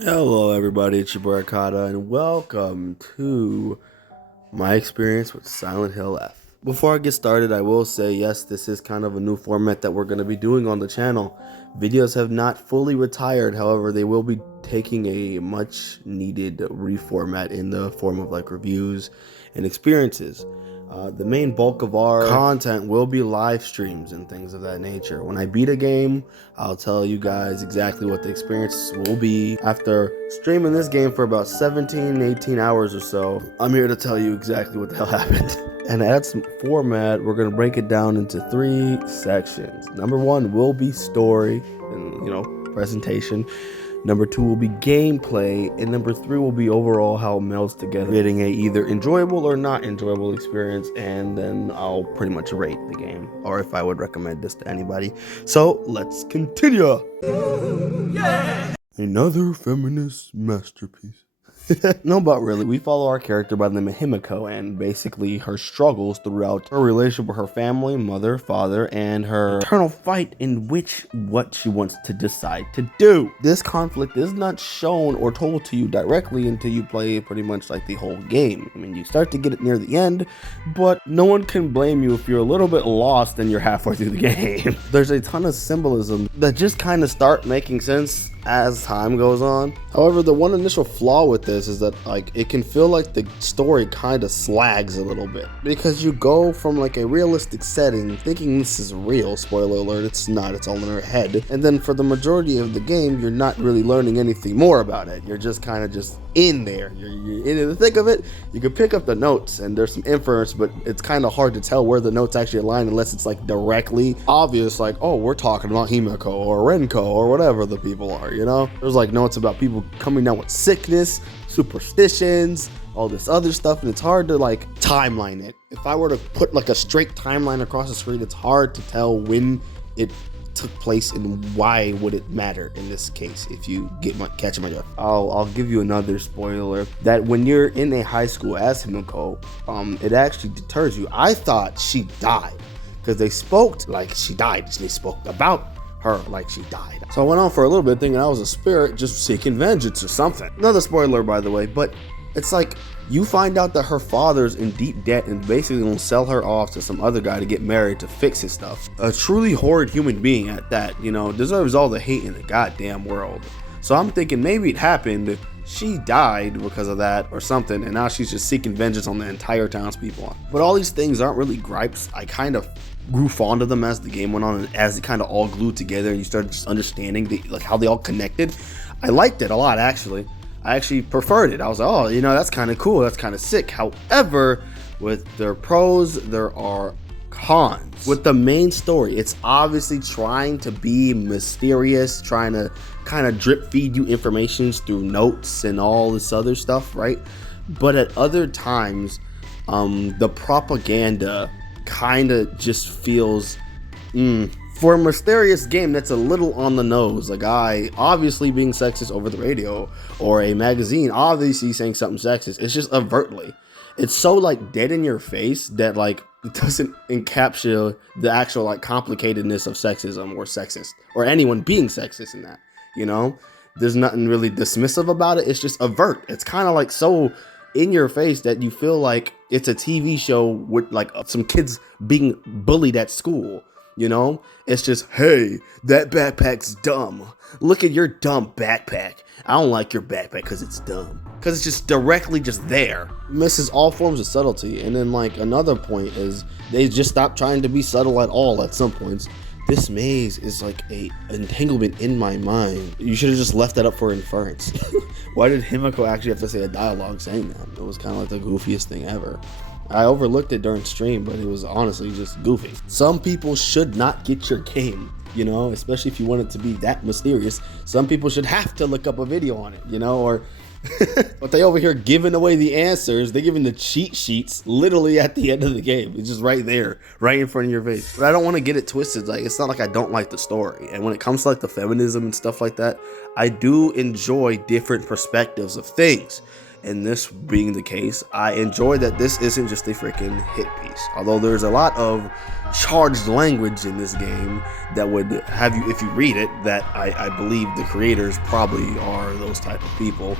Hello, everybody. It's your boy Akata, and welcome to my experience with Silent Hill F. Before I get started, I will say yes, this is kind of a new format that we're going to be doing on the channel. Videos have not fully retired, however, they will be taking a much needed reformat in the form of like reviews and experiences. The main bulk of our content will be live streams and things of that nature. When I beat a game, I'll tell you guys exactly what the experience will be. After streaming this game for about 17, 18 hours or so, I'm here to tell you exactly what the hell happened. And that's format, we're going to break it down into 3 sections. Number 1 will be story and, presentation. Number 2 will be gameplay, and number 3 will be overall how it melds together, getting a either enjoyable or not enjoyable experience, and then I'll pretty much rate the game, or if I would recommend this to anybody. So let's continue. Yeah. Another feminist masterpiece. No, but really, we follow our character by the name of Himiko and basically her struggles throughout her relationship with her family, mother, father, and her eternal fight in which what she wants to decide to do. This conflict is not shown or told to you directly until you play pretty much like the whole game. I mean, you start to get it near the end, but no one can blame you if you're a little bit lost and you're halfway through the game. There's a ton of symbolism that just kind of start making sense as time goes on. However, the one initial flaw with this is that it can feel like the story kind of slags a little bit, because you go from like a realistic setting thinking this is real. Spoiler alert, it's not, it's all in her head. And then for the majority of the game, you're not really learning anything more about it. You're just kind of just in there. You're in the thick of it. You can pick up the notes and there's some inference, but it's kind of hard to tell where the notes actually align unless it's like directly obvious, like, oh, we're talking about Himiko or Renko or whatever the people are. There's like notes about people coming down with sickness, superstitions, all this other stuff, and it's hard to like timeline it. If I were to put like a straight timeline across the screen, it's hard to tell when it took place and why would it matter in this case. If you catch my drift, I'll give you another spoiler that when you're in a high school as Himiko, it actually deters you. I thought she died because they spoke like she died. They spoke about her like she died. So I went on for a little bit thinking I was a spirit just seeking vengeance or something. Another spoiler, by the way, but it's like you find out that her father's in deep debt and basically gonna sell her off to some other guy to get married to fix his stuff. A truly horrid human being at that, deserves all the hate in the goddamn world. So I'm thinking maybe it happened, she died because of that or something, and now she's just seeking vengeance on the entire townspeople. But all these things aren't really gripes. I kind of grew fond of them as the game went on, and as it kind of all glued together and you started just understanding how they all connected. I liked it a lot, actually. I actually preferred it. I was like, oh, that's kind of cool, that's kind of sick. However, with their pros, there are cons. With the main story, it's obviously trying to be mysterious, trying to kind of drip feed you information through notes and all this other stuff, right? But at other times, the propaganda kind of just feels for a mysterious game that's a little on the nose. A guy obviously being sexist over the radio, or a magazine obviously saying something sexist. It's just overtly, it's so like dead in your face that like it doesn't encapsulate the actual like complicatedness of sexism or sexist or anyone being sexist in that. There's nothing really dismissive about it. It's just overt. It's kind of like so in your face that you feel like it's a TV show with like some kids being bullied at school. It's just, hey, that backpack's dumb. Look at your dumb backpack. I don't like your backpack because it's dumb. Because it's just directly just there. Misses all forms of subtlety. And then like another point is they just stop trying to be subtle at all at some points. This maze is like a entanglement in my mind. You should have just left that up for inference. Why did Himiko actually have to say a dialogue saying that? It was kind of like the goofiest thing ever. I overlooked it during stream, but it was honestly just goofy. Some people should not get your game, especially if you want it to be that mysterious. Some people should have to look up a video on it, or but they over here giving away the answers. They're giving the cheat sheets literally at the end of the game. It's just right there, right in front of your face. But I don't want to get it twisted. Like, it's not like I don't like the story. And when it comes to like the feminism and stuff like that, I do enjoy different perspectives of things. And this being the case, I enjoy that this isn't just a freaking hit piece. Although there's a lot of charged language in this game that would have you, if you read it, that I believe the creators probably are those type of people.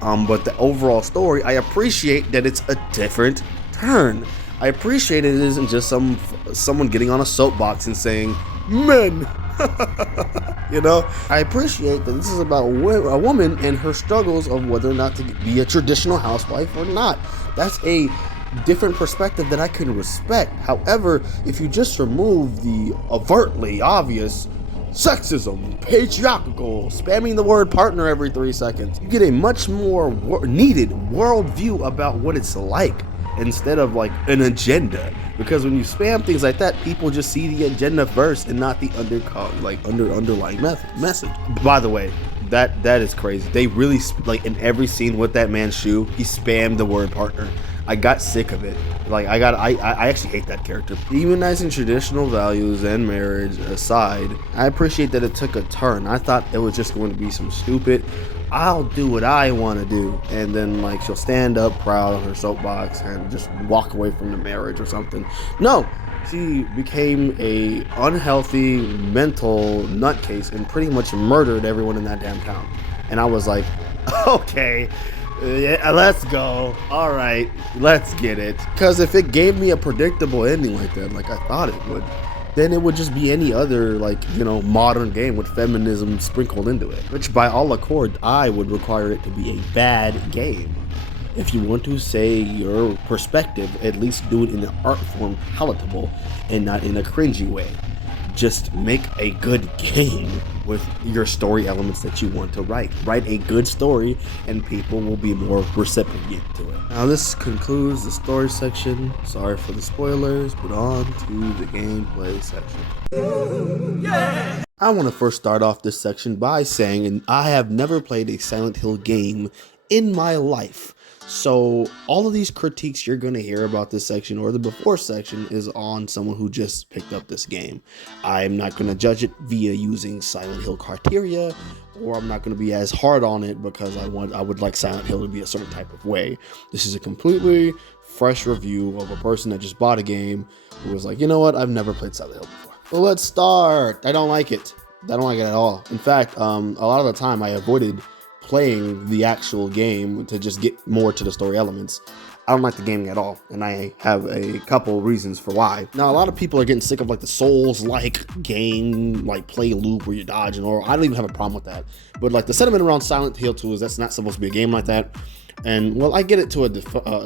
But the overall story, I appreciate that it's a different turn. I appreciate it isn't just someone getting on a soapbox and saying, men. You know, I appreciate that this is about a woman and her struggles of whether or not to be a traditional housewife or not. That's a different perspective that I can respect. However, if you just remove the overtly obvious sexism, patriarchal, spamming the word partner every 3 seconds, you get a much more needed worldview about what it's like, instead of like an agenda. Because when you spam things like that, people just see the agenda first and not the underlying message. By the way, that is crazy. They really like in every scene with that man's shoe, he spammed the word partner. I got sick of it. Like I actually hate that character. Demonizing traditional values and marriage aside, I appreciate that it took a turn. I thought it was just going to be some stupid, I'll do what I want to do, and then like she'll stand up proud on her soapbox and just walk away from the marriage or something. No, she became a unhealthy mental nutcase and pretty much murdered everyone in that damn town. And I was like, okay, yeah, let's go. All right, let's get it. Because if it gave me a predictable ending like that, like I thought it would, then it would just be any other, like, you know, modern game with feminism sprinkled into it, which by all accord I would require it to be a bad game. If you want to say your perspective, at least do it in an art form palatable and not in a cringy way. Just make a good game with your story elements that you want to write. Write a good story and people will be more receptive to it. Now this concludes the story section. Sorry for the spoilers, but on to the gameplay section. Yeah! I want to first start off this section by saying I have never played a Silent Hill game in my life. So all of these critiques you're going to hear about this section or the before section is on someone who just picked up this game. I'm not going to judge it via using Silent Hill criteria, or I'm not going to be as hard on it because I would like Silent Hill to be a certain type of way. This is a completely fresh review of a person that just bought a game who was like, you know what, I've never played Silent Hill before. So let's start. I don't like it. I don't like it at all. In fact, a lot of the time I avoided playing the actual game to just get more to the story elements. I don't like the gaming at all, and I have a couple reasons for why. Now, a lot of people are getting sick of like the Souls-like game, like play loop where you dodge, and or I don't even have a problem with that. But like the sentiment around Silent Hill 2 is that's not supposed to be a game like that. And well, I get it to a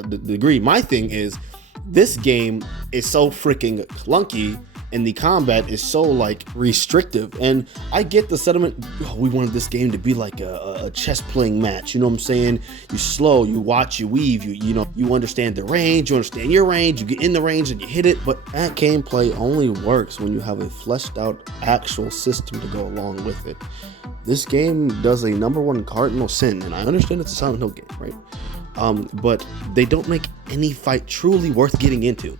degree. My thing is, this game is so freaking clunky and the combat is so like restrictive, and I get the sentiment, oh, we wanted this game to be like a chess playing match, you know what I'm saying? You slow, you watch, you weave, you know, you understand the range, you understand your range, you get in the range and you hit it, but that gameplay only works when you have a fleshed out actual system to go along with it. This game does a number one cardinal sin, and I understand it's a Silent Hill game, right? But they don't make any fight truly worth getting into.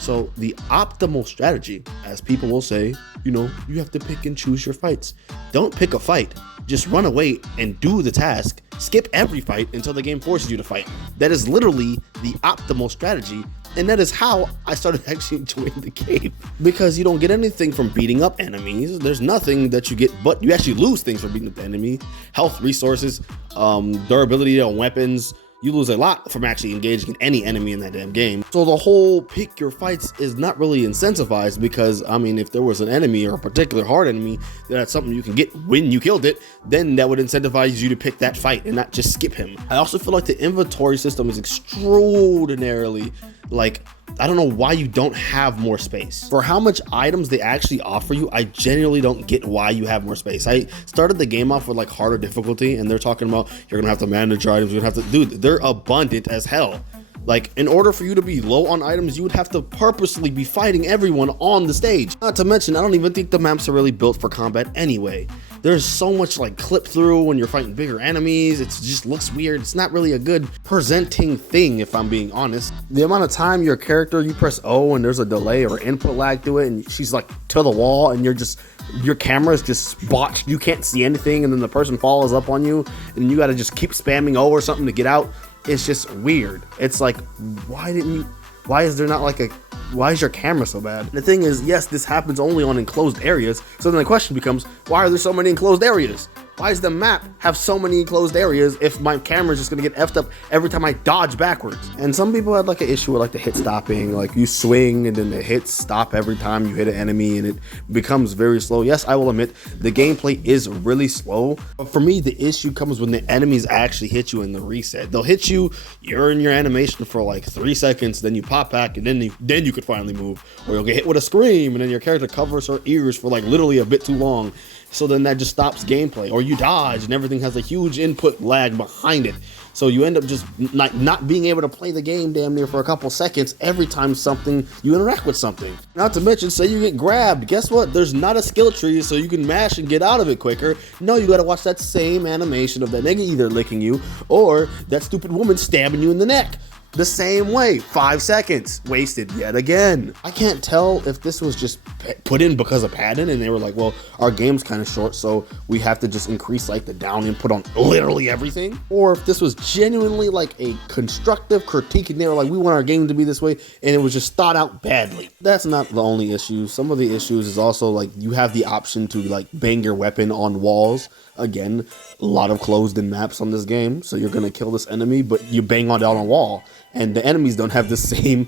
So the optimal strategy, as people will say, you know, you have to pick and choose your fights. Don't pick a fight. Just run away and do the task. Skip every fight until the game forces you to fight. That is literally the optimal strategy. And that is how I started actually enjoying the game. Because you don't get anything from beating up enemies. There's nothing that you get, but you actually lose things from beating up the enemy. Health, resources, durability on weapons. You lose a lot from actually engaging in any enemy in that damn game. So the whole pick your fights is not really incentivized because, I mean, if there was an enemy or a particular hard enemy that's something you can get when you killed it, then that would incentivize you to pick that fight and not just skip him. I also feel like the inventory system is extraordinarily, like, I don't know why you don't have more space. For how much items they actually offer you, I genuinely don't get why you have more space. I started the game off with like harder difficulty and they're talking about you're gonna have to manage your items, you're gonna have to, dude, they're abundant as hell. Like, in order for you to be low on items, you would have to purposely be fighting everyone on the stage. Not to mention, I don't even think the maps are really built for combat anyway. There's so much like clip through when you're fighting bigger enemies. It just looks weird. It's not really a good presenting thing, if I'm being honest. The amount of time your character, you press O and there's a delay or input lag to it, and she's like to the wall, and your camera's just botched. You can't see anything, and then the person follows up on you, and you got to just keep spamming O or something to get out. It's just weird. It's like, why is your camera so bad? The thing is, yes, this happens only on enclosed areas. So then the question becomes, why are there so many enclosed areas? Why does the map have so many enclosed areas if my camera is just gonna get effed up every time I dodge backwards? And some people had like an issue with like the hit stopping, like you swing and then the hits stop every time you hit an enemy and it becomes very slow. Yes, I will admit the gameplay is really slow, but for me the issue comes when the enemies actually hit you in the reset. They'll hit you, you're in your animation for like 3 seconds, then you pop back and then you could finally move, or you'll get hit with a scream and then your character covers her ears for like literally a bit too long. So then that just stops gameplay, or you dodge and everything has a huge input lag behind it. So you end up just not being able to play the game damn near for a couple seconds every time you interact with something. Not to mention, say you get grabbed, guess what? There's not a skill tree so you can mash and get out of it quicker. No, you gotta watch that same animation of that nigga either licking you or that stupid woman stabbing you in the neck. The same way, 5 seconds wasted yet again. I can't tell if this was just put in because of padding and they were like, well, our game's kind of short, so we have to just increase like the down input on literally everything, or if this was genuinely like a constructive critique and they were like, we want our game to be this way, and it was just thought out badly. That's not the only issue. Some of the issues is also like you have the option to like bang your weapon on walls. Again, a lot of closed-in maps on this game, so you're gonna kill this enemy, but you bang on down a wall, and the enemies don't have the same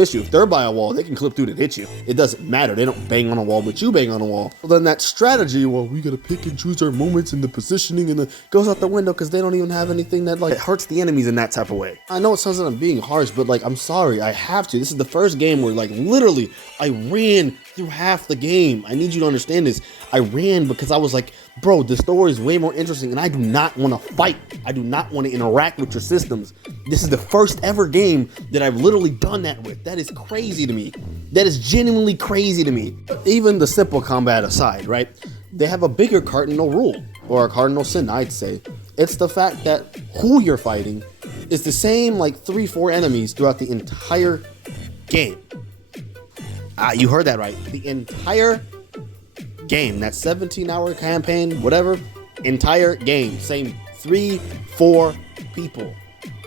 issue. If they're by a wall, they can clip through to hit you. It doesn't matter. They don't bang on a wall, but you bang on a wall. Well, then that strategy, well, we gotta pick and choose our moments and the positioning, and it goes out the window because they don't even have anything that like hurts the enemies in that type of way. I know it sounds like I'm being harsh, but like, I'm sorry, I have to. This is the first game where like literally I ran through half the game. I need you to understand this. I ran because I was like, bro, the story is way more interesting and I do not want to fight. I do not want to interact with your systems. This is the first ever game that I've literally done that with. That is crazy to me. That is genuinely crazy to me. Even the simple combat aside, right? They have a bigger cardinal rule, or a cardinal sin, I'd say. It's the fact that who you're fighting is the same like 3-4 enemies throughout the entire game. You heard that right. The entire game, that 17-hour campaign, whatever, entire game, same 3-4 people.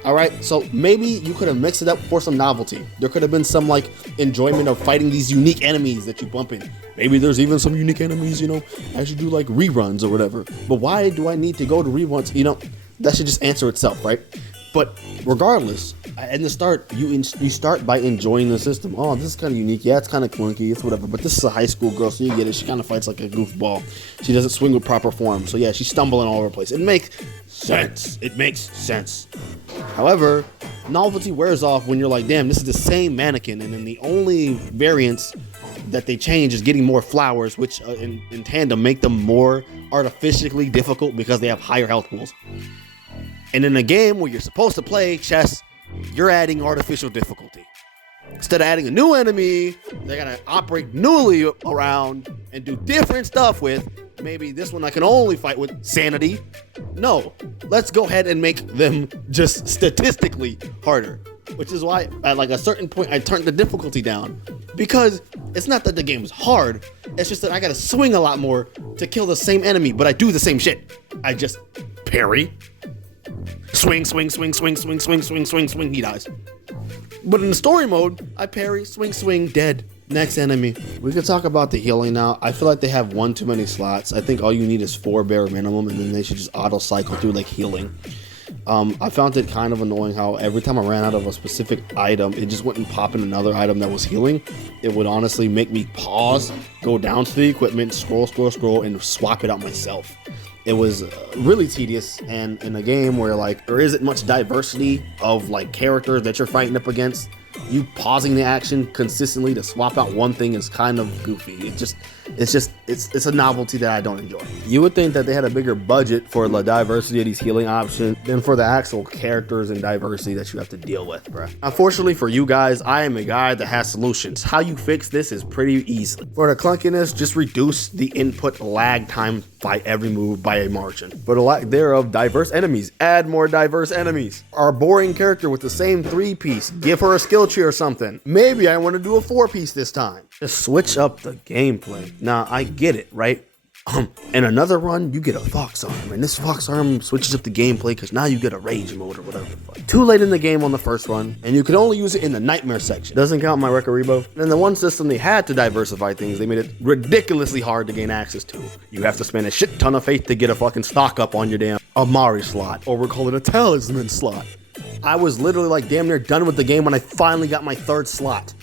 All right, so maybe you could have mixed it up for some novelty. There could have been some like enjoyment of fighting these unique enemies that you bump in. Maybe there's even some unique enemies, you know, as you do like reruns or whatever. But why do I need to go to reruns? You know, that should just answer itself, right? But regardless, in the start, you start by enjoying the system. Oh, this is kind of unique. Yeah, it's kind of clunky. It's whatever. But this is a high school girl, so you get it. She kind of fights like a goofball. She doesn't swing with proper form. So yeah, she's stumbling all over the place. It makes sense. It makes sense. However, novelty wears off when you're like, damn, this is the same mannequin. And then the only variance that they change is getting more flowers, which in tandem make them more artificially difficult because they have higher health pools. And in a game where you're supposed to play chess, you're adding artificial difficulty. Instead of adding a new enemy, they're gonna operate newly around and do different stuff with. Maybe this one I can only fight with sanity. No, let's go ahead and make them just statistically harder. Which is why at like a certain point I turned the difficulty down. Because it's not that the game is hard, it's just that I gotta swing a lot more to kill the same enemy, but I do the same shit. I just parry. Swing, swing, swing, swing, swing, swing, swing, swing, swing, he dies. But in the story mode, I parry, swing, swing, dead. Next enemy. We could talk about the healing now. I feel like they have one too many slots. I think all you need is 4 bare minimum, and then they should just auto cycle through like healing. I found it kind of annoying how every time I ran out of a specific item, it just wouldn't pop in another item that was healing. It would honestly make me pause, go down to the equipment, scroll, and swap it out myself. It was really tedious, and in a game where like there isn't much diversity of like characters that you're fighting up against, you pausing the action consistently to swap out one thing is kind of goofy. it's a novelty that I don't enjoy. You would think that they had a bigger budget for the diversity of these healing options than for the actual characters and diversity that you have to deal with, bro. Unfortunately for you guys, I am a guy that has solutions. How you fix this is pretty easy. For the clunkiness, just reduce the input lag time by every move by a margin. For the lack thereof, diverse enemies. Add more diverse enemies. Our boring character with the same 3-piece, give her a skill tree or something. Maybe I want to do a 4-piece this time. Just switch up the gameplay. Now, I get it, right? In another run, you get a fox arm, and this fox arm switches up the gameplay because now you get a rage mode or whatever the fuck. Too late in the game on the first run, and you can only use it in the nightmare section. Doesn't count my Rekurebo. And in the one system they had to diversify things, they made it ridiculously hard to gain access to. You have to spend a shit ton of faith to get a fucking stock up on your damn Amari slot, or we're calling it a talisman slot. I was literally like damn near done with the game when I finally got my 3rd slot,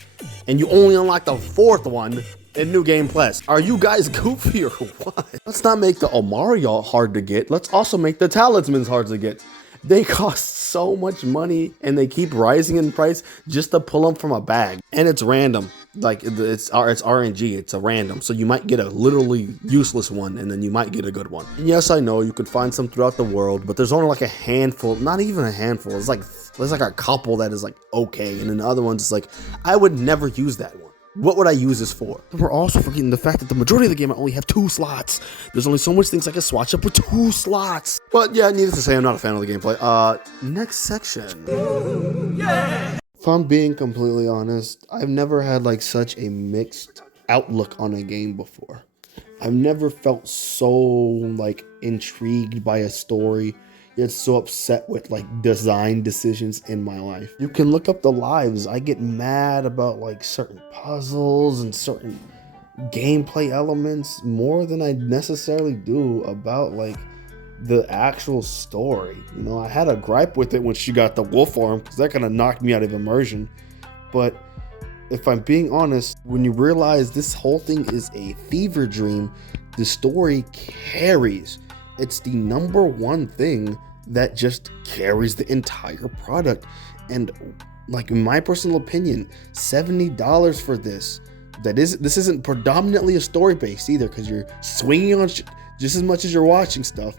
and you only unlock the 4th one in New Game Plus. Are you guys goofy or what? Let's not make the Omari hard to get. Let's also make the talismans hard to get. They cost so much money and they keep rising in price just to pull them from a bag. And it's random. Like it's RNG, it's a random. So you might get a literally useless one and then you might get a good one. And yes, I know you could find some throughout the world, but there's only like a handful, not even a handful. It's like, there's like a couple that is like okay. And then the other ones, it's like, I would never use that one. What would I use this for? We're also forgetting the fact that the majority of the game I only have 2 slots. There's only so much things I can swatch up with 2 slots. But yeah, needless to say, I'm not a fan of the gameplay. Next section. If I'm being completely honest, I've never had like such a mixed outlook on a game before. I've never felt so like intrigued by a story, yet so upset with like design decisions in my life. You can look up the lives. I get mad about like certain puzzles and certain gameplay elements more than I necessarily do about like the actual story. You know, I had a gripe with it when she got the wolf arm because that kind of knocked me out of immersion. But if I'm being honest, when you realize this whole thing is a fever dream, the story carries. It's the number one thing that just carries the entire product. And like in my personal opinion, $70 for this. This isn't predominantly a story based either, because you're swinging on just as much as you're watching stuff.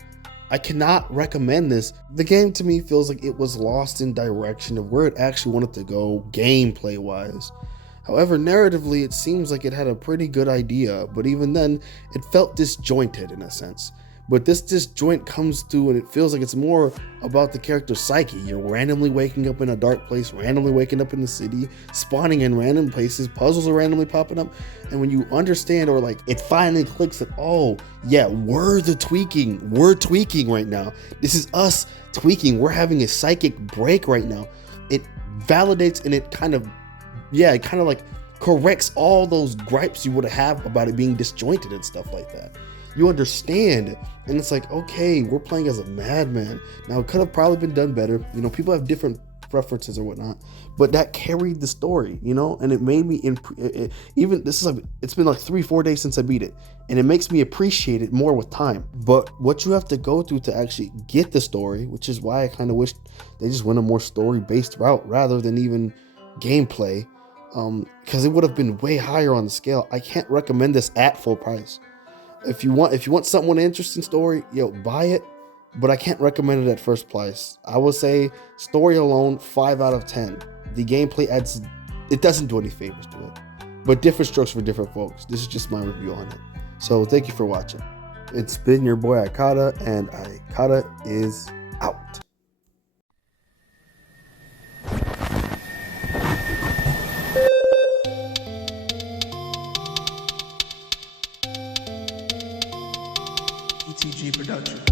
I cannot recommend this. The game to me feels like it was lost in direction of where it actually wanted to go gameplay wise. However, narratively, it seems like it had a pretty good idea, but even then, it felt disjointed in a sense. But this disjoint comes through and it feels like it's more about the character's psyche. You're randomly waking up in a dark place, randomly waking up in the city, spawning in random places, puzzles are randomly popping up. And when you understand, or like it finally clicks that, oh yeah, we're tweaking right now. This is us tweaking. We're having a psychic break right now. It validates and it kind of like corrects all those gripes you would have about it being disjointed and stuff like that. You understand, and it's like, okay, we're playing as a madman. Now, it could have probably been done better. You know, people have different preferences or whatnot, but that carried the story, you know, and it made me, it's been like 3-4 days since I beat it, and it makes me appreciate it more with time. But what you have to go through to actually get the story, which is why I kind of wish they just went a more story-based route rather than even gameplay, because it would have been way higher on the scale. I can't recommend this at full price. If you want something with an interesting story, buy it, but I can't recommend it at first price. I would say story alone, 5 out of 10. The gameplay it doesn't do any favors to it, but different strokes for different folks. This is just my review on it. So thank you for watching. It's been your boy Aikata, and Aikata is out. ETG Production.